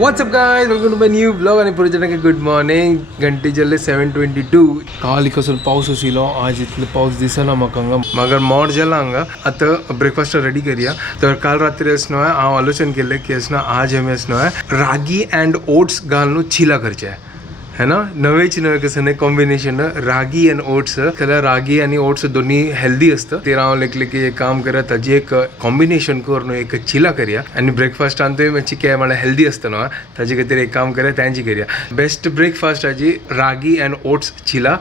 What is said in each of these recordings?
WhatsApp guys welcome to my new blog आणि पुढे जनके गुड मॉर्निंग घंटे जल्ले 7:22 काल कसं पाऊस आसिलो आज इतले पाऊस दिसना म्हाका हांगा मगर मोड जाला हांगा आतां ब्रेकफास्ट रेडी करया तर काल रात्री असनो हांव आलोचन केल्लें की असना आज आमी असनो रागी एंड ओट्स घालून चिला करचे है ना नवेची नवे कसं नाही कॉम्बिनेशन रागी एंड ओट्स त्याला रागी आणि ओट्स दोन्ही हेल्दी असतं ते हांव लेखले की एक काम करा ताजी एक कॉम्बिनेशन करून एक चिला करया आणि ब्रेकफास्ट आणतोय मातशी काय म्हणा हेल्दी असतं ना ताजे खातीर एक काम करा त्यांची करया बेस्ट ब्रेकफास्ट आजी रागी एंड ओट्स चिला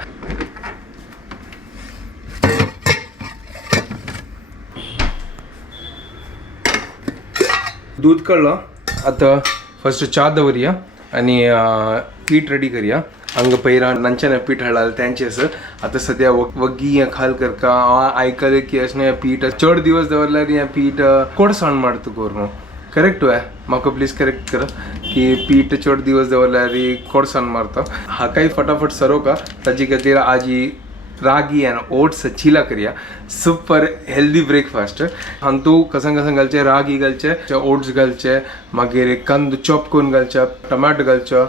दूध काढलं आता फर्स्ट चा दवरया आणि पीठ रेडी करया हांगा पयरा नंच्यान पीठ हाडला त्यांचे असं आता सध्या वग्गी खाल करका आयकले की असं पीठ चड दिवस दवरल्यार हें पीठ कोडसाण मारता करून करेक्ट आहे म्हाका प्लीज करेक्ट कर की पीठ चड दिवस दवरल्यार कोडसाण मारता हा काही फटाफट सरोका ताजे खातीर आजी रागी एंड ओट्स चिला करया सुपर हेल्दी ब्रेकफास्ट हातू कसा घालचे रागी घालचे ओट्स घालचे मागीर कंद चॉप करून घालचे टमाटो घालचे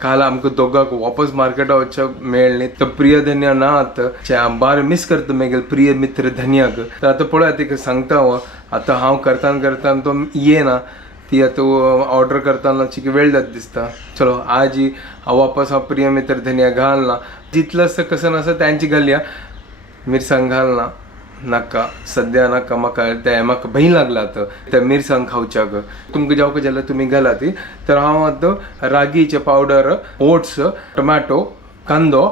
काल आमकां दोगांक वापस मार्केटा वचचें मेळ्ळें तर प्रिय धन्या ना आतां बार मिस करता मेगेल प्रिय मित्र धन्याक तर आतां पळय तिका सांगता हांव आतां हांव करताना तो येना ती आतां ऑर्डर करताना चिकी वेळ जाता दिसता चलो आज वापस हांव प्रिय मित्र धन्या घालना जितलं असं कसं नसं त्यांची घालया मिरसांग घालना नाका सद्या नाका म्हाका भंय लागला आतां त्या मिरसांग खावच्याक तुमकां जावंक जाल्यार तुमी घाला ती तर हांव आतां रागीचे पावडर ओट्स टमाटो कांदो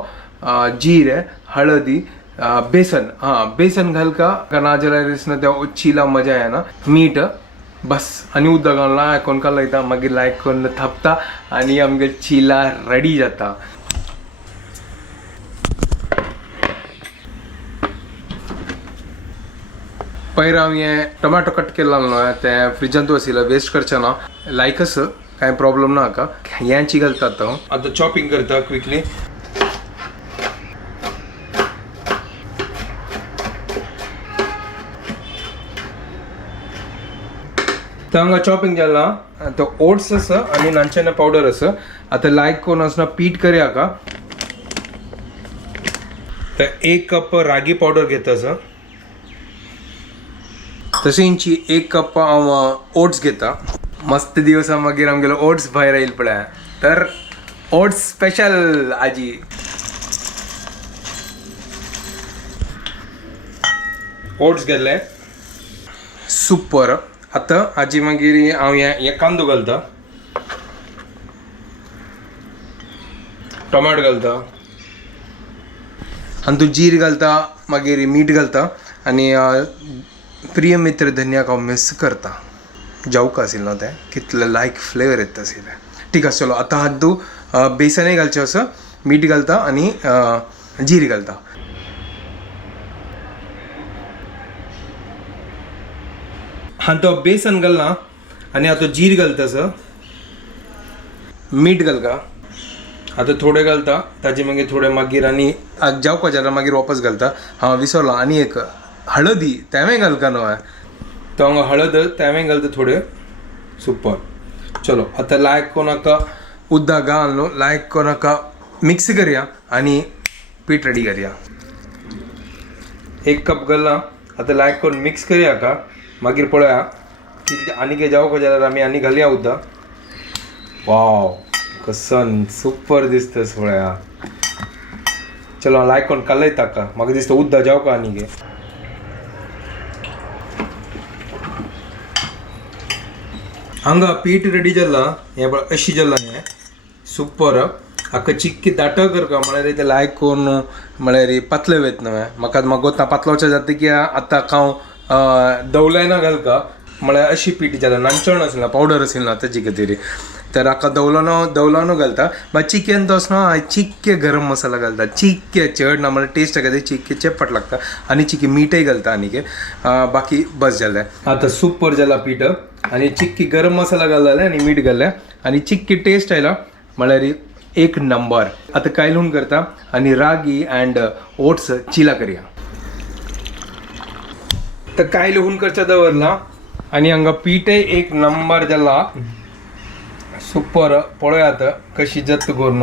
जिरे हळदी बेसन बेसन घालका नाजाल्यार त्या चिला मजा येना मीठ बस आणि उदक घालून लायकोन कालयता मागीर लायकोन थापता आणि आमगे चिला रेडी जाता पयर हांव हें टमाटो कट केला न्हू तें फ्रिजांत आशिल्लें वेस्ट करचें ना लायकस कांय प्रॉब्लेम ना हाका हेंची घालता हांव आतां चॉपिंग करता क्विकली तर हांगा चॉपिंग जाला तो ओट्स आसा आनी नांचेना पावडर आसा आतां लायक कोण आसना पीठ करया हाका तर 1 कप रागी पावडर घेता आसा तशेंची 1 कप हांव ओट्स घेता मस्त दिवस मागीर आमगेलो ओट्स भायर येयला पळय तर ओट्स स्पेशल आजी ओट्स घेतले सुपर आतां आजी मागीर हांव हें कांदो घालता टमाटो घालता आनी तूं जीर घालता मागीर मीठ घालता आनी प्रिय मित्र धन्याक हांव मिस करता जावंक आशिल्लें न्हू तें कितलें लायक फ्लेवर येता आशिल्लें ठीक आसा चलो आतां तूं बेसनय घालचें आसा मीठ घालता आनी जीर घालता तो बेसन घालना आनी आतां जीर घालता सर मीठ घालता आतां थोडे घालता ताजे मागीर थोडे मागीर आनी जावपा जाल्यार मागीर वापस घालता हांव विसरलो आनी एक हळदी तेंवूय घालता न्हू तो हांगा हळद तेंवूय घालता थोडे सुपर चलो आतां लायक कोणाका उदक घाल न्हू लायक कोणाका मिक्स करया आनी पीठ रेडी करया 1 कप घालना आतां लायक कोण मिक्स करया का मागीर पळया की आनी कितें जावंक जाल्यार आमी आनी घालया उदक वाव कसन सुपर दिसता पळया चलो हांव लायक कोण कालयता का म्हाका दिसता उदक जावं का आनी हांगा पीठ रेडी जाला हें पळय अशी जाला हें सुपर हाका चिक्की दाट करता म्हळ्यार तें लायक कोण म्हळ्यार पातले वयत न्हू म्हाका गोता पातलोचें जाता की आतां हांव दवलायना घालता म्हळ्यार अशी पीठ जाला नांचण आसना पावडर आसना ताजे खातीर तर हाका दवलानो घालता मागीर चिकन तो आसना चिक्के गरम मसाला घालता चिक्के चड ना म्हळ्यार टेस्ट खातीर चिक्के चेपट लागता आनी चिक्की मीठय घालता आनीक बाकी बस जालें आतां सुपर जाला पीठ आनी चिक्की गरम मसाला घालले आनी मीठ घाललें आनी चिक्की टेस्ट आयला म्हळ्यार 1 नंबर आतां कायलून करता आनी रागी एंड ओट्स चिला करया तर काय लिहून करच्या दवरला आणि हांगा पीठ एक नंबर जाला सुपर पळोवया आतां कशी जत्त करून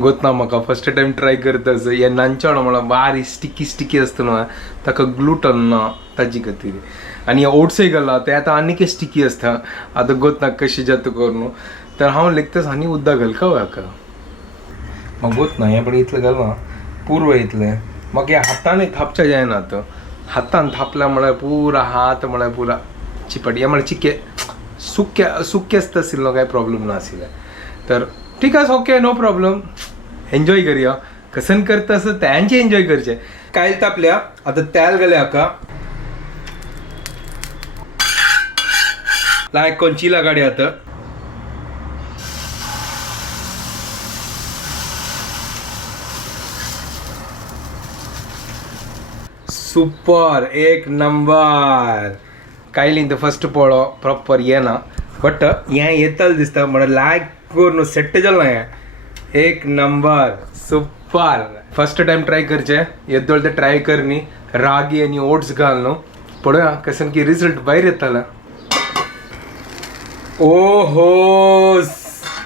गोतना म्हाका फर्स्ट टाइम ट्राय करताच हे नांचण म्हळ्यार बारी स्टिकी आसता न्हू ताका ग्लुटन ना ताजी खातीर आणि ओट्सय घाला ते आतां आनीक स्टिकी आसता आतां गोतना कशी जत्त करून तर हांव लेखताच आनी उदक घालका हाका म्हाका गोतना हे पळय इतलें घालना पूर्व इतलें म्हाका हे हातांनी थापचें जायना आतां हातान थापल्या म्हळ्यार पुरा हात म्हळ्यार पुरा चिपट हे म्हळ्यार चिके सुक्के आसता आशिल्लो काय प्रॉब्लेम नाशिल्ले तर ठीक आहे ओके नो प्रॉब्लेम एन्जॉय करूया कसन करता असं त्यांचे एन्जॉय करचे काय तापल्या आता त्याल गेले हाका लायक कोणचीला गाडी आता सुपर एक नंबर कायलीन तर फर्स्ट पळो प्रॉपर येना बट हें येतल दिसता म्हळ्यार लायक करून सेट जालें हें एक number super first time try करचे येदोळ ते ट्राय कर न्ही रागी आनी ओट्स घाल न्हू पळोवया कसन की रिजल्ट भायर येताला ओहो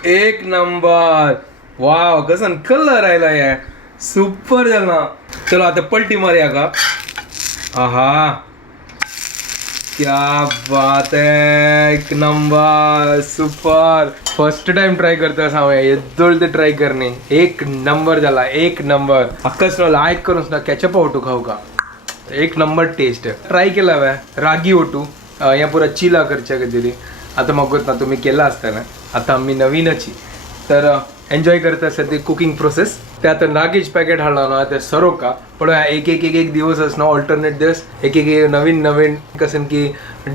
एक नंबर वाव कसन कलर आयला हे सुपर जाला चलो आता पलटी मारया का आहा क्या बात है एक number super first time try करता हांव येदोळ ते ट्राय करनी एक नंबर जाला एक नंबर अक्कस लायक करून सुद्दां कॅचअप ओटू खाऊ का एक नंबर टेस्ट ट्राय केला हांवें रागी ओटू हें पुरा चिला करच्या खातीर आतां म्हाका ना तुमी केला आसतना आतां आमी नवीनची तर एन्जॉय करता सद्या कुकिंग प्रोसेस ते आतां रागीच पॅकेट हाडला न्हू ते सरो का पण एक दिवस आसना ऑल्टरनेट दिवस एक नवीन कसन की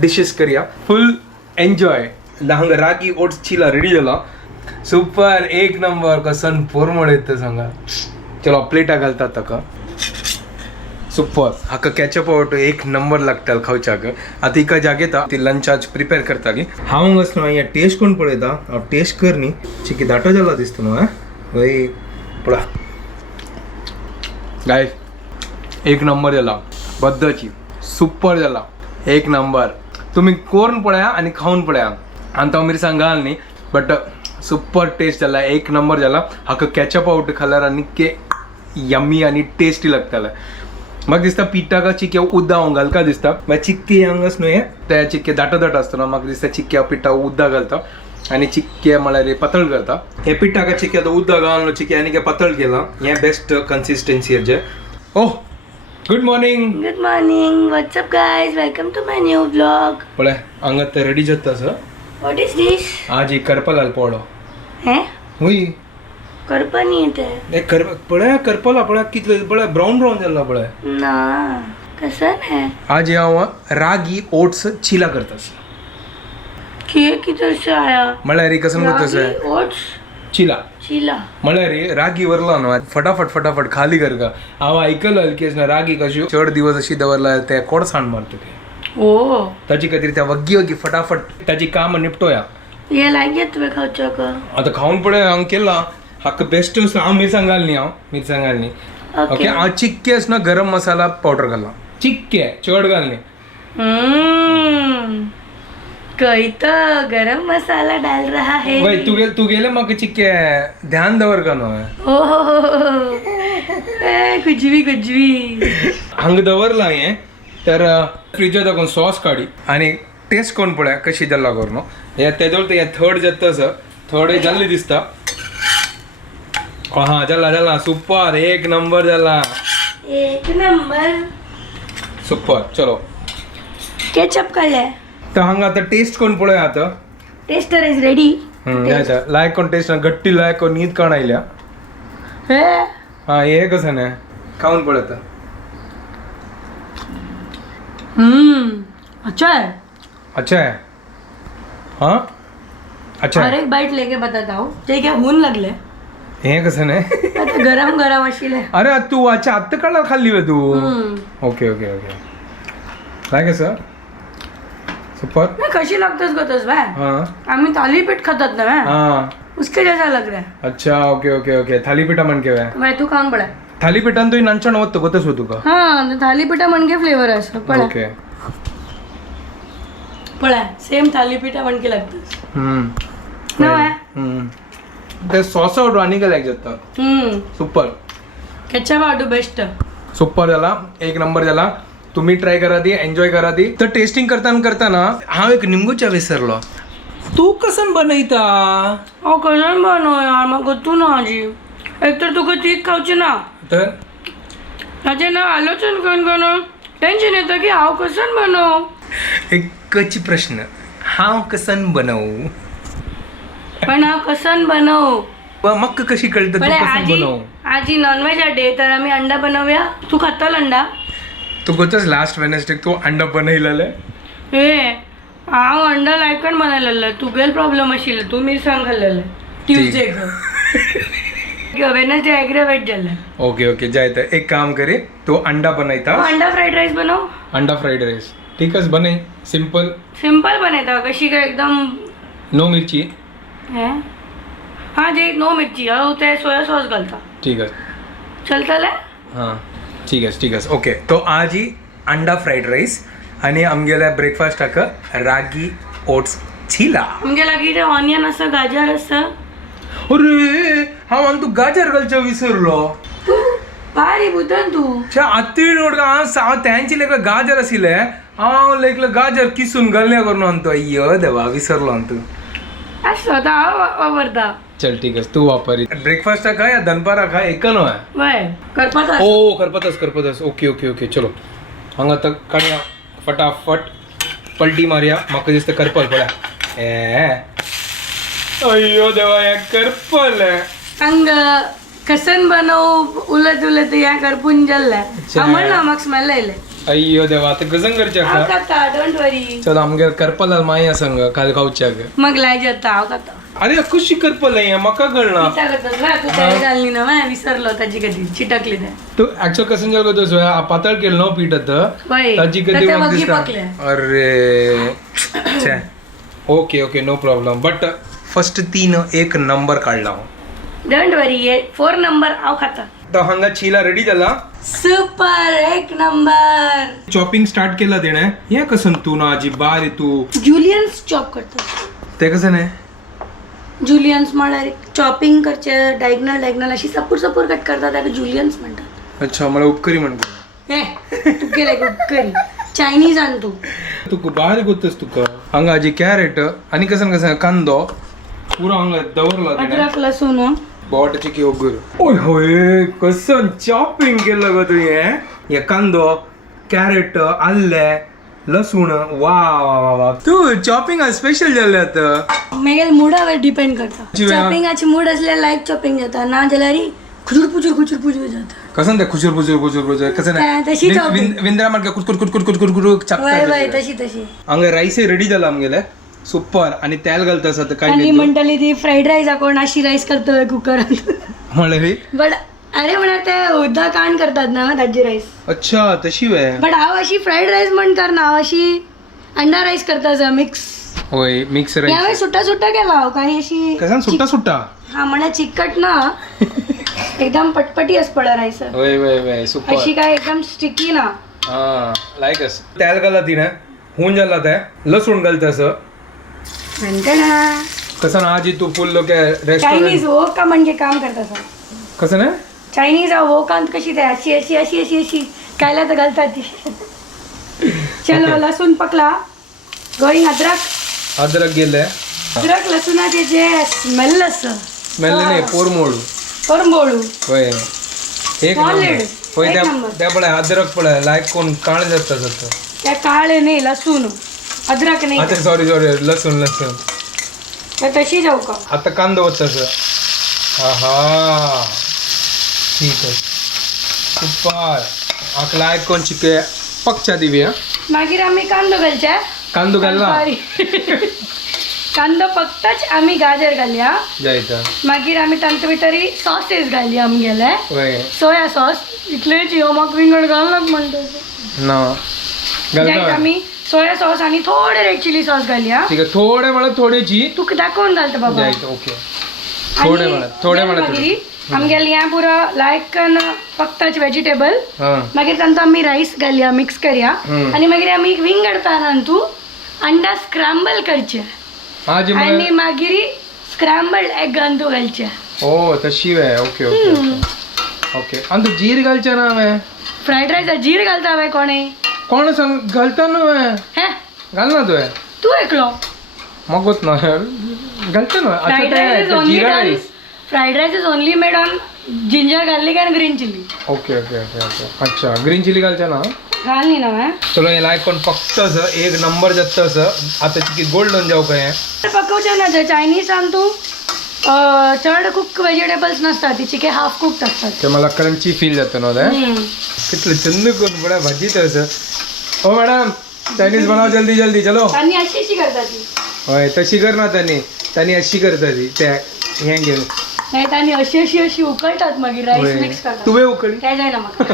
डिशेस करया फुल एन्जॉय हांगा रागी ओट्स चिला रेडी जाला सुपर एक नंबर कसन पोरमळ येता सांगा चलो प्लेटा घालतात ताका सुपर हाका कॅचअप आवडतो एक नंबर लागता खावच्याक आता एका जागेत ती लंच आज प्रिपेअर करताली हांव असलो या टेस्ट कोण पळयता हांव टेस्ट कर न्ही चिकी दाटो जाला दिसता न्हू हय पळा गाय एक नंबर जाला बद्दची सुपर जाला एक नंबर तुम्ही कोरून पळया आणि खाऊन पळया आणि तो मिरसांग घाल न्ही बट सुपर टेस्ट जाला एक नंबर जाला हाका कॅचअप आवट खाल्यार आनी यम्मी आणि टेस्टी लागताले म्हाका दिसता पिठाका चिक्के उद्दा हांव घालता दिसता मागीर चिक्के हांगास न्हू हे ते चिक्के दाट आसतना म्हाका दिसता चिक्के पिठा उद्दा घालता आनी चिक्के म्हळ्यार पातळ करता हे पिठाका चिक्के उद्दा घालून चिक्के आनी पातळ केला हें बेस्ट कन्सिस्टन्सी हेजे oh good morning what's up guys welcome to my new vlog पळय हांगा ते रेडी जाता सर व्हाट इज दिस आज ही करपलाल पोळो हैं हुई करपानी येते ए पळय करपला पळय कितले पळय ब्राऊन जाला पळय ना कसं है आज हांव रागी ओट्स चिला करतास ये किधर से आया म्हळ्यार री कसन करतास रागी ओट्स चिला चिला म्हळ्यार रे रागी वरला न्हू फटाफट खाली कर का हांव आयकलं की रागी कशी चड दिवस अशी दवरला ते कोडसाण मारता ते ओ ताची खातीर त्या वग्गी फटाफट ताची काम निपटोया ये लागे तुवे खावच्या का आता खाऊन पळय हांव केला हाका बेस्ट हांव मिरसांग घालनी ओके हांव चिक्के आसना गरम मसाला पावडर घालना चिक्के चड घालनी कोई तो गरम मसाला डाल रहा है वय तू गेले म्हाका चिक्के ध्यान दवर का न्हू ओह कुछ भी हांगा दवरला हें तर फ्रिजांत दाखोवन सॉस काडी आनी टेस्ट कोण पळय कशी जाला करून हे तेजोळ ते थर्ड जाता सर थर्ड जाल्ली दिसता हाँ जाला सुपर एक नंबर जाला सुपर चलो केचप काढले तर हांगा आता टेस्ट कोण पळय आता टेस्टर इज रेडी लायक कोण टेस्ट गट्टी लायक कोण न्हीद कोण आयल्या हा हे कसं नाही खाऊन पळत अच्छा है अच्छा है हाँ अच्छा हर एक बाइट लेके बताता हूँ ते क्या हून लागले हे कसं नाही आता गरम गरम आशिले अरे तू अच्छा आत्ता काढला खाल्ली वे तू ओके ओके ओके काय कसं सुपर मैं कशी लागतोस गोतोस भाई हाँ आम्ही थालीपीठ खातात ना हाँ उसके जैसा लग रहा है अच्छा ओके ओके ओके थालीपीठा म्हणके वे भाई तू खाऊन पड़ा थालीपीठान तू नांचण वत्त गोतस होतो का हाँ थालीपीठा म्हणके फ्लेवर आहे पड़ा ओके पळय सेम थालीपीठा म्हणके लागतं हम्म ते सॉस आवडू आणि काय लागतं सुपर केचप आवडू बेस्ट सुपर झाला एक नंबर झाला तुम्ही ट्राय करा ती एन्जॉय करा ती तर टेस्टिंग करताना हा एक निंबूच्या विसरलो तू कसं बनयता हो कसं बनव यार मग तू ना आजी एकतर तुका तीच खावची ना तर ताचे ना आलोचन करून टेन्शन येतं की हांव कसं बनव एकच प्रश्न हांव कसं बनवू पण हांव कसं बनव मग कशी कळतं तू बरं कसं आजी बनवू आजी नॉनव्हेज डे तर आम्ही अंडा बनवूया तू खाताल अंडा तू गोचस लास्ट वेनसडे तू अंडा बनयलेलं हे हांव अंडा लायकन बनयलेलं तुगेल प्रॉब्लेम आशिल्लो तू मिरसांग खाल्लेलं ट्युजडे वेनसडे एग्रेवेट जाल्लें ओके ओके जायत एक काम करे तू अंडा बनयता अंडा फ्राईड राईस बनव अंडा फ्राईड राईस ठीकच बनय सिंपल सिंपल बनयता कशी काय एकदम नो मिरची हे हां जे नो मिरची हांव ते सोया सॉस घालता ठीक आहे चलतलें हां ठीक आहे ओके तो आज ही अंडा फ्राईड राईस आणि आमगेल्या ब्रेकफास्ट टाक रागी ओट्स चिला आमगे लागीं ते ऑनियन आसा गाजर आसा अरे हांव तू गाजर घालचो विसरलो तू भारी बुदन तू आत्ती नोड हांव त्यांची लेकर गाजर आशिल्ले हांव लेकलं गाजर किसून घालण्या करून आणतो अय्यो देवा विसरलो तू आसता आतां हांव वापरता चल ठीक आहे तू वापरी ब्रेकफास्ट खा या दनपारा खा एकनो आहे वय करपाता ओ करपातच ओके ओके ओके चलो हांगा तर काडया फटाफट पलटी मारया म्हाका दिसता करपल पळय ए अय्यो देवा हे करपल हंग कसन बनव उलत या करपून जाल्ले हांव म्हणला म्हाका स्मेल येयले अय्यो देवा आता गजन करच्या हांव का खाता डोंट वरी चल आमगे करपल माया संग काल खावच्याक मग लाय जाता हांव खाता अरे कशी करपल हे म्हाका कळना पिठा करतात ना तू तयारी घालली ना माय विसरलो ताजी कधी चिटकली ते तू ऍक्च्युअल कसं जर करतोस पातळ केलं नो पीठ वय ताजी तर कधी ते म्हाका वग्गी दिसता पकले अरे छे okay okay no problem but first 3 एक नंबर काढला डोंट वरी ये 4 नंबर हांव खाता तो हांगा चिला रेडी झाला सुपर एक नंबर चॉपिंग स्टार्ट केला तेणे हे कसं तू ना आजी बारी तू जुलियन्स चॉप करतात ते कसं नाही जुलियन्स म्हळ्यार चॉपिंग करचे डायगनल अशी सपूर कट करतात ताका जुलियन्स म्हणतात अच्छा मला उपकरी म्हणतो हे तू केले करी चायनीज आण तू बारी गोतस तुका हांगा आजी कॅरेट आणि कसं कांदो पुरो हांगा दवरला तेणे अद्रक लसूण बोटाची की ओगर ओय होय कसं चॉपिंग केलं ग तू हे कांदो कॅरेट आल्ले लसूण वा वा वा वा तू चॉपिंग स्पेशल झाले आता मेगेल मुडावर डिपेंड करता चॉपिंगाची मूड असल्यार लायक चॉपिंग जाता ना जाल्यार खुचूर पुचूर जाता कसं ते खुचूर कसं तशी नाही विंद्रा मार्ग कुट वय तशी हांगा राईस रेडी जाला आमगेले सुपर आणि त्याल घालता असं काय आणि म्हणटली ती फ्राईड राईस कोण अशी राईस करतोय कुकरात म्हळे बट अरे म्हणा ते उद्दा काण करतात ना ताजी राईस अच्छा तशी वे बट हांव अशी फ्राईड राईस म्हणकर ना हांव अशी अंडा राईस करता मिक्स होय मिक्स राईस यावेळी सुट्टा केला हांव काही अशी कसं सुट्टा हा म्हणा चिकट ना एकदम पटपटी अस पडा राईस वय सुपर अशी काय एकदम स्टिकी ना हा लायकस त्याल घाला तिने होऊन झाला त्या लसूण घालतं असं म्हणते ना कसं ना आजी तू फुल लोक रेस्टोरंट चायनीज हो का म्हणजे काम करता कसं ना चायनीज हो का कशी ते अशी कायला तर घालतात ती चलो लसूण पकला गोईंग अद्रक गेले अद्रक लसूणाचे जे स्मेल असं स्मेल नाही पोरमोळू परंबोळू होय एक Solid. होय एक number. त्या पळय अद्रक पळय लायक कोण काळ जातात त्या काळे नाही लसूण अद्रक नाही आता सॉरी लसूण त्या तशी जाऊ का आता कांदो होत तसं हा ठीक आहे सुपर आक लायक कोण चिके पक्षात दिव्या मागीर आम्ही कांदो घालच्या कांदो घालला कांदो फक्तच आम्ही गाजर घालया जायचं मागीर आम्ही तांचे भितरी सॉसेस घालया आमगेले होय सोया सॉस इतलेच ह्यो म्हाका विंगड घालनाक म्हणतो ना घालता आम्ही सोया सॉस आणि थोडे रेड चिली सॉस घालया ठीक आहे थोड्या वेळा थोडीची तू दाखवून घालता बाबा जायचं ओके थोड्या वेळा मागीर आमगेले या पुरो लायक फक्तच व्हेजिटेबल हा मागीर तांचो आमी राईस घालया मिक्स करया हम्म. आणि मागीर आमी विंगड पॅनान तू अंडा स्क्रॅम्बल करचे आज आणि मागीर स्क्रॅम्बल्ड एग घालतो घालचे. ओ तशी वे ओके ओके ओके आणि तू जीर घालच्या ना वे फ्राईड राईस जीर घालता हवे कोणे कोण सांग घालता ना वे हे घाल ना तुवें तू एकलो. मगोत ना घालता ना अच्छा फ्राईड राईस इज ते only jeera done rice fried rice is only made on ginger garlic and green chilli. Okay okay okay okay अच्छा ग्रीन चिली घालच्या ना घाल नी ना चलो हे लायक कोण फक्त असं एक नंबर जास्त असं आता चिकी गोल्डन जाऊ काय पकवचे ना ते चायनीज आम तू चड कुक व्हेजिटेबल्स नसतात ती चिके हाफ कुक्ड असतात. ते मला क्रंची फील जातं ना ते कितलं चंद करून बडा भाजी तर असं हो मॅडम चायनीज बनाव जल्दी जल्दी चलो आणि अशी अशी करतात ती होय तशी कर ना त्यांनी अशी करता ती त्या हे घेऊन नाही आणि अशी अशी अशी उकळतात मग राईस मिक्स करतात तुवे उकळी काय जाय ना मग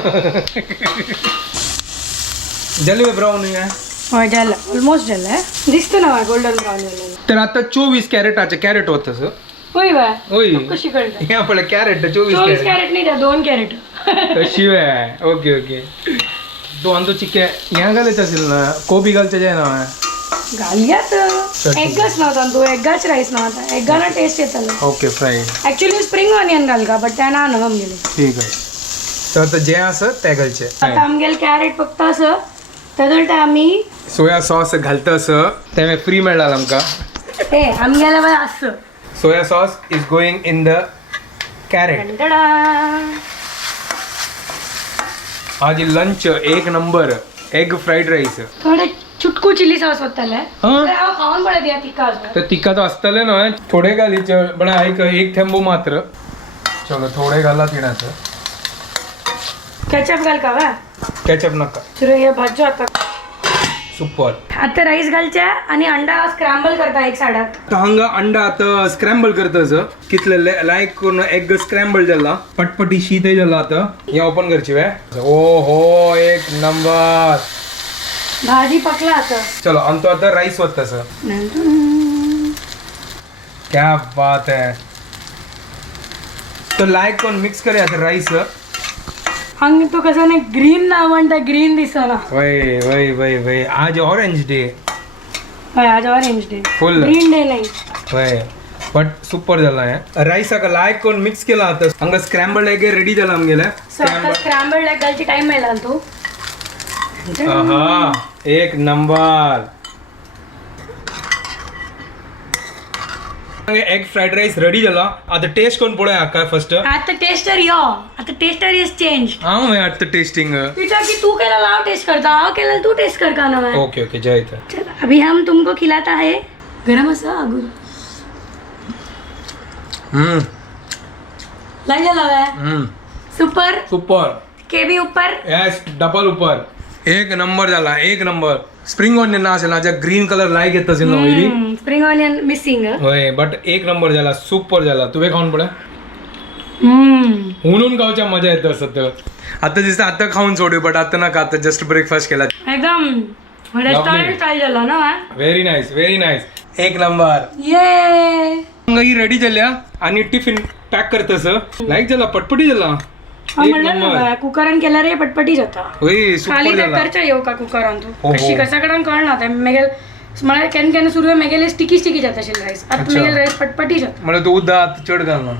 जलवे ब्राऊन आहे होय झालं ऑलमोस्ट झालं दिसतं ना गोल्डन ब्राऊन झालेलं. तर आता 24 कॅरेटाचे कॅरेट होत तसं होय बा होय कशी कळतं हे आपलं कॅरेट 24 24 कॅरेट कॅरेट नाही त्या 2 कॅरेट तशी आहे ओके ओके तो आणि तो चिके ह्या घालायच असेल ना कोबी घालते जाय ना घालयात एगच नव्हता तू एगाच राईस नव्हता एगाना टेस्ट येतलं. Okay fried actually spring onion घाल का बट त्या ना आमगेले ठीक आहे तर आता जे असं त्या घालचे आता आमगेल कॅरेट फक्त असं त्यादोल्टा आम्ही सोया सॉस घालतं असं त्यामुळे फ्री मेळाल आमकां हे आमगेला बाय असं soya sauce is going in the carrot. टंटडा. आज लंच एक नंबर एग फ्राईड राईस थोडे चुटकू चिली सॉस होताले हा खाऊन पडत या तिका तर तिखट असतले ना थोडे घालीचे बडा एक थेंबू मात्र चलो थोडे घाला तिण्याचं केचप घाल का वा केचप नका सुरू हे भाजू आता सुपर आता राईस घालच्या आणि अंडा स्क्रॅम्बल करता एक साडात. तर हांगा अंडा आता स्क्रॅम्बल करतस कितले लायक करून एग स्क्रॅम्बल जाला पटपटी शीत जाला आता हे ओपन करची वे ओ हो एक नंबर भाजी पकला आता चलो आणि तो आता राईस होत तस क्या बात है तो लायक करून मिक्स करे आता राईस हंग तो कसं नाही ग्रीन ना म्हणता ग्रीन दिसना वय वय वय वय आज ऑरेंज डे आज ऑरेंज डे फुल ग्रीन डे नाही वय बट सुपर झाला आहे राईस हाका लायक करून मिक्स केला आता हांगा स्क्रॅम्बल्ड एग रेडी झाला आमगेला सो आता स्क्रॅम्बल्ड एग घालची टाइम मेळला तू आहा एक number egg fried rice ready झाला आता टेस्ट कोण पळोवया काय फर्स्ट आता टेस्टर यो आता टेस्टर इज चेंज हांव मागीर आता टेस्टिंग विचार कि तू केला हांव टेस्ट करता हांव केला तू टेस्ट कर का ना ओके ओके जय तर चल अभी हम तुमको खिलाता है गरम मसाला आगुर लाई जाला है सुपर सुपर केबी ऊपर यस डबल ऊपर एक नंबर झाला एक नंबर स्प्रिंग ऑनियन ना असेल ज्या ग्रीन कलर लायक येत असेल ना वयली स्प्रिंग ऑनियन मिसिंग होय बट एक नंबर झाला सुपर झाला तुवे खाऊन पडे हुनून खावच्या मजा येत असत आता दिसतं आता खाऊन सोडू बट आता नका आता जस्ट ब्रेकफास्ट केला एकदम रेस्टॉरंट स्टाईल झाला ना व्हेरी नाईस एक नंबर ये ही रेडी झाल्या आणि टिफिन पॅक करतस लाईक झाला पटपटी झाला एक नंबर कुकरान केला रे पटपटी जाता होय खाली सुपर त्या झाला करच्या येऊ का कुकरान तू हो. कशी कसा कडन कळना ते मेगेल मला केन केन सुरू मेगेले स्टिकी जात असेल राईस आता अच्छा. मेगेल राईस पटपटी जात मला तू उदा चढ घालना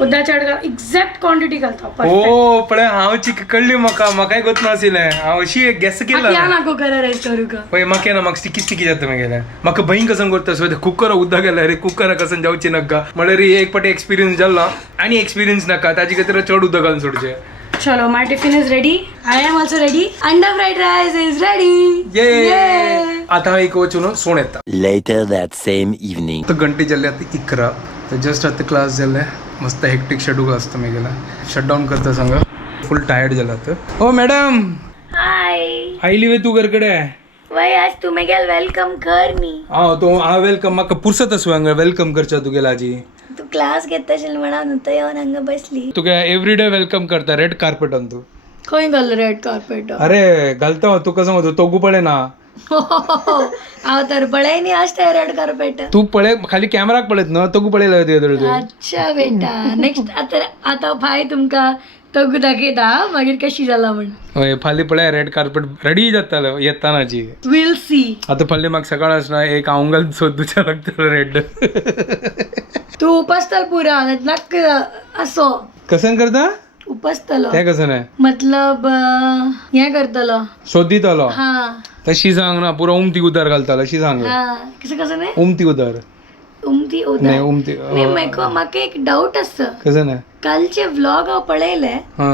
उद्दा चढ एक्झॅक्ट क्वांटिटी घालता ओ पळे हांव चिक कळली म्हाका गोत नाशिल्लें हांव अशी गेस केला या ना कुकर राईस करू का पळय म्हाका ना म्हाका स्टिकी जाता मागेले म्हाका भंय कसन करता सो कुकर उद्दा गेला रे कुकर कसन जावची नका म्हळ्यार एक पाटी एक्सपिरियन्स जाल्ला आणि एक्सपिरियन्स नाका ताजे खातीर चड उदक घालून सोडचें चलो my tiffin is ready I am also ready anda fried rice is ready ये आता एक वचून सोण येता Later that same evening. तर घंटी जाल्ली आता 11 तर जस्ट आता क्लास जाल्ले मस्त हेक्टीक शेड्यूल आसता मागेला शटडाऊन करता सांगा फुल टायर्ड जाला तर हो मॅडम हाय आयली वे तू घरकडे वय आज तू मेगेल वेलकम कर मी तो वेलकम म्हाका पुरसत आसू हांगा वेलकम करच्या तुगेला आजी तू क्लास घेतशील म्हणा नुतं येऊन हांगा बसली तुका एवरी डे वेलकम करता रेड कार्पेटान तू खंय घाल रेड कार्पेट अरे घालता तू कसं म्हणतो तोगू पळे ना हांव तर पळय न्ही आसता रेड कार्पेट तू पळे खाली कॅमेराक पळयत न्हू तोगू पळयला अच्छा बेटा नेक्स्ट आता फाय तुमका तग दाखयता मागीर कशी जाला म्हण हय फाल्यां पळय रेड कार्पेट रेडी जातालो येतानाची विल सी. आता फाल्यां म्हाका सकाळ आसना एक आवंगल सोदूच्या लागतलो रेड तू उपासतल पुरा नाक असो कसन करता उपासतलो ते कसं नाही मतलब हें करतलो सोदीतलो हा तशी सांग ना पुरो उमती उदार घालतालो अशी सांग हा कसं नाही उमती उदार उमती नाही उमती नाही म्हाका एक डाऊट आसता कसं नाही कालचे व्लॉग हांव पळयले हा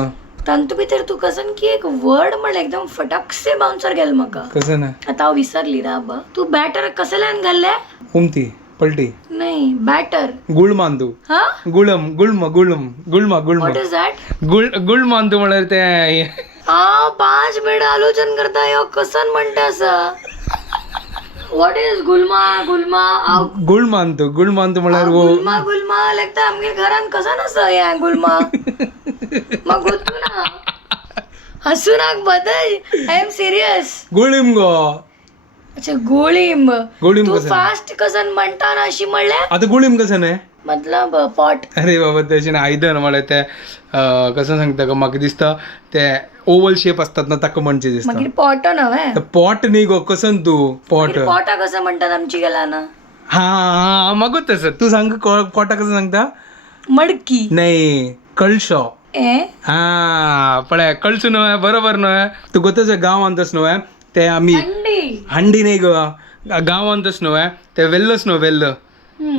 तांतू भितर तू कसं की एक वर्ड म्हणलें एकदम फटाकसे बाउन्सर गेल म्हाका कसं नाही आता हांव विसरली राब तू बॅटर कसल्यान घाल्ले उमती पलटी नाही बॅटर गुळ मांदू हा गुळम गुळम गुळम गुळमा गुळमा व्हॉट इज दॅट गुळ मांदू म्हळ्यार ते हांव 5 मिनिट आलोचन करता ह्यो कसन म्हणटा असा व्हॉट इज गुलमा गुलमा गुळ मांदू म्हळ्यार वो गुलमा गुलमा लागता आमगे घरान कसन आसा हे गुलमा मग गोतू ना हसू नाक बदल आय एम सिरियस गुळीम गो अच्छा गोळीम गोळीम तू कसं? फास्ट कसन म्हणटा ना अशी म्हणले आता गुळीम कसं नाही मतलब पॉट अरे बाबा तशें आयदन म्हळ्यार ते कसं सांगता का म्हाका दिसता ते ओवल शेप असतात ना ताका म्हणचे दिसता मागीर पॉट नव्हे पॉट न्ही गो कसन तू पॉट पॉटा कसं म्हणतात आमची गेला ना हा मागो तसं तू सांग पॉटा कसं सांगता मडकी नाही कळशो ए हा पळय कळसू न्हय बरोबर न्हय तू गोतच गांवांतच न्हय ते आमी अंडी हांडी नाही ग गांवांतच न्हय ते वेल्लच न्हय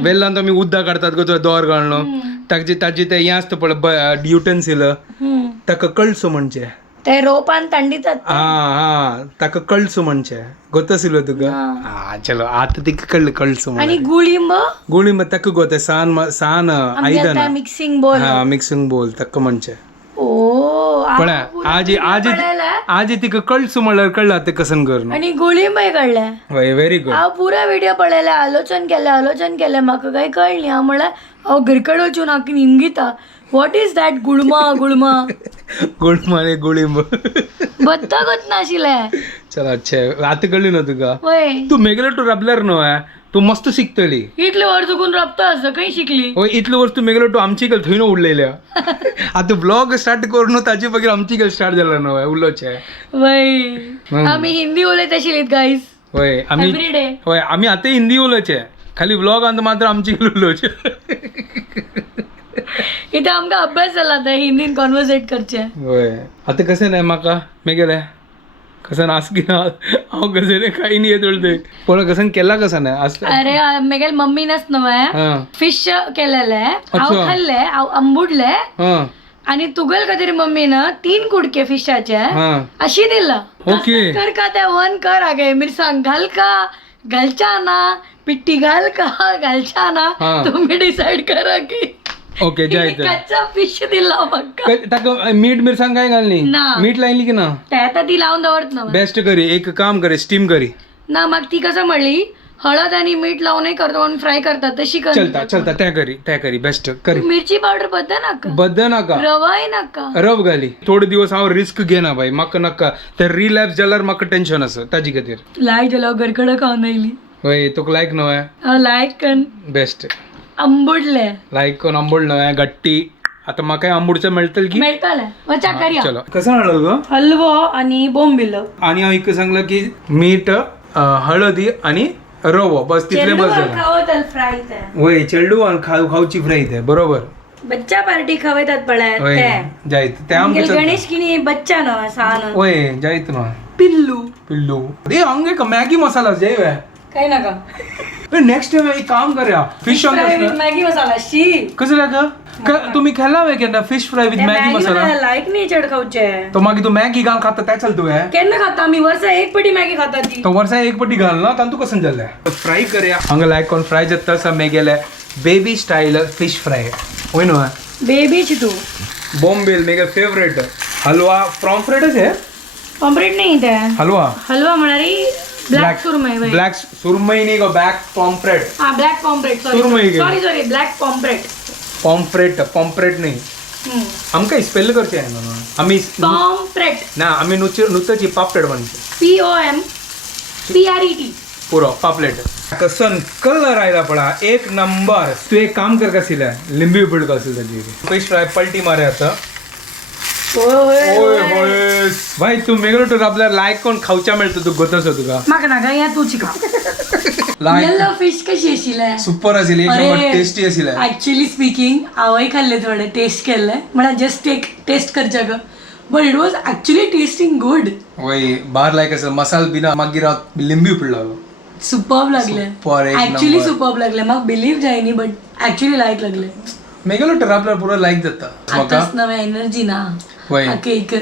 वेल्लांत आमी उद्दा काडतात गो तो दोर घालणो ताजी ते हें आसता पळय युटेन्सिल ताका कळसो म्हणचे ते रोपान थंडीतात हा हा ताका कळसो म्हणचे गोतसिलो तुका हा चलो आता तिका कळलं कळसो आणि म्हण गुळिंब गुळी मग ताका गो ते सान आयदन मिक्सिंग बोल हा मिक्सिंग बोल ताका म्हणचे ओ पळय आजी तिका कळसो म्हणल्यार कळला ते कसन कर आणि गुळिंब कळले व्हेरी गुड हांव पुरा व्हिडिओ पळयले आलोचन केले म्हाका काही कळली हांव म्हळ्यार हांव घरकडे वचून हांव इंगिता व्हॉट इज दॅट गुळमा गुळमा गुळमाने गुळींब बत्तगच नाशिले चल अच्छा आता कळली ना तुका वय तू मेगले टू रबल्यार न्हय तू मस्त शिकतली इतले वर चुकून रबता असं काही शिकली होय इतले वर्ष तू मेगलो तू आमची गेल थंय न्हू उरलेल्या आता ब्लॉग स्टार्ट करून न्हू ताचे बगीर आमची गेल स्टार्ट जाला न्हय उलोचे वय आम्ही हिंदी उलयत आशिल्लीत गाईज होय आमी एवरीडे होय आमी आता हिंदी उलोवचे खाली ब्लॉग आंत मात्र आमची गेल उलोवचे इथे आमकां अभ्यास जाला आता हिंदीन कॉन्वर्सेट करचे होय आता कशें नाही म्हाका मेगेले कसन आस की हांव गजाली काही नाही येत उलते पण कसन केला कसा नाही आस अरे मेगेल मम्मीनच नव्हे हा फिश केलेले हांव अच्छा. खाल्ले हांव आंबुडले हा आणि तुगल खातीर मम्मीनं 3 कुडके फिशाचे हा अशी दिला ओके. कर का ते वन कर आगे मिरसांग घाल का घालच्या ना पिट्टी घाल का घालच्या ना हा. तुम्ही डिसाइड करा की ओके जायचं कच्चा फिश दिला म्हाका ताका मीठ मिरसांग काय घालनी ना. मीठ लायली की ना ते आता ती लावून दवरत ना बेस्ट करी एक काम करी स्टीम करी ना मग ती कसं म्हणली हळद आणि मीठ लावूनही करतो आणि फ्राय करतात तशी कर चलता त्या करी बेस्ट करी मिरची पावडर बद्द नाका बद्द नाका रवाय नाका रव घाली थोडे दिवस हांव रिस्क घेना बाई म्हाका नाका ते रिलॅप्स जाल्यार म्हाका टेन्शन आसा ताजी खातीर लायक जाल्यार घरकडे खावन येयली होय तुका लायक न्हय लायक कन बेस्ट आंबुडले लायक कोण आंबोळ न्हय गट्टी आता म्हाका आंबोडचं मेळटल की मेळटाले वचा करया चलो कसं हाडलं गो हलवो आणि बोंबिल आणि हांव एक सांगला की मीठ हळदी आणि रवो बस तितले बस झालं खावतात फ्राय ते होय चेडू आणि खावची फ्राय ते बरोबर बच्चा पार्टी खावतात पळय होय ते जायत ते आमचे गणेश किनी बच्चा न सान होय जायत ना पिल्लू पिल्लू ए हंगे का मॅगी मसाला जाय काय नाका नेक्स्ट टाइम एक काम करया फिश फ्राय विथ मॅगी मसाला शी कसं लागा तुम्ही खेळला वे केन्ना फिश फ्राय विथ मॅगी मसाला लायक नाही चड खावचे तो मागीर तू मॅगी घाल खाता त्या चलतो हे केन्ना खाता आम्ही वर्सा एक पटी मॅगी खाता ती तो वर्सा एक पट्टी घाल ना तांतू कसं जाल्लें फ्राय करया हांगा लायक कोण फ्राय जाता तसा मेगेले बेबी स्टाईल फिश फ्राय होय न्हू बेबीची तू बॉम्बेल मेगे फेवरेट हलवा फ्रॉमफ्रेटच आहे पॉम्प्रेट नाही ते हलवा हलवा म्हणारी ब्लॅक सुरमई वय. ब्लॅक सुरमई नाही गो ब्लॅक पॉम्फ्रेट हा ब्लॅक पॉम्प्रेट सुरमई घे. सॉरी ब्लॅक पॉम्प्रेट पॉम्फ्रेट नाही आमकां स्पेल करचे आहे ना आम्ही पॉम्प्रेट ना आम्ही नुतची पापलेट म्हणतो POMPRET पुरो पापलेट कसन कलर आयला पळा एक नंबर तू एक काम कर कसिला लिंबू पिळ कसिल ताजी फिश फ्राय पलटी मारे आता भाई तू मेगलो तर आपल्याला लायक कोण खाऊच्या मिळतो तू गोतस तुका म्हाका नाका या तू चिका लायक येल्लो फिश कशी आशिल्ले सुपर असेल एक नंबर टेस्टी असेल ऍक्च्युअली स्पीकिंग हांवय खाल्ले थोडे टेस्ट केले म्हळ्यार जस्ट एक टेस्ट करच्या ग but it was actually testing good वय बार लायक असं मसाल बिना मागीर लिंबू पिळलो सुपर्ब लागले Super, एक ऍक्च्युली number. सुपर्ब लागले म्हाका बिलीव जायनी बट ऍक्च्युली लायक लागले मेगलो तर आपल्याला पुरो लायक जाता म्हाका आताच नवे एनर्जी ना वय आके एक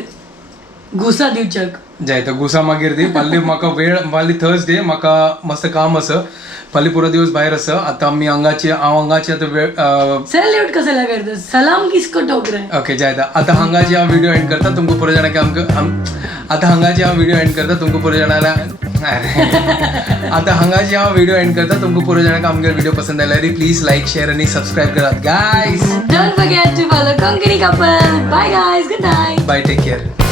घुसा दिवच्याक जाय तर गुसा मागीर दी फाल्यां म्हाका वेळ फाल्यां थर्सडे म्हाका मस्त काम आसा फाल्यां पुरो दिवस भायर आसा आतां हांव हांगाची आतां वेळ सैल्यूट कसला करता सलाम किसको ठोक रहे ओके जाय आतां हांगाची हांव व्हिडिओ एंड करता तुमकां पुरो जाणांक आतां हांगाची हांव व्हिडिओ एंड करता तुमकां पुरो जाणांला आतां हांगाची हांव व्हिडिओ एंड करता तुमकां पुरो जाणांक आमगे व्हिडिओ पसंद आयल्यार प्लीज लायक शेअर आनी सबस्क्राईब करात guys don't forget to follow Konkani couple bye guys good night bye take care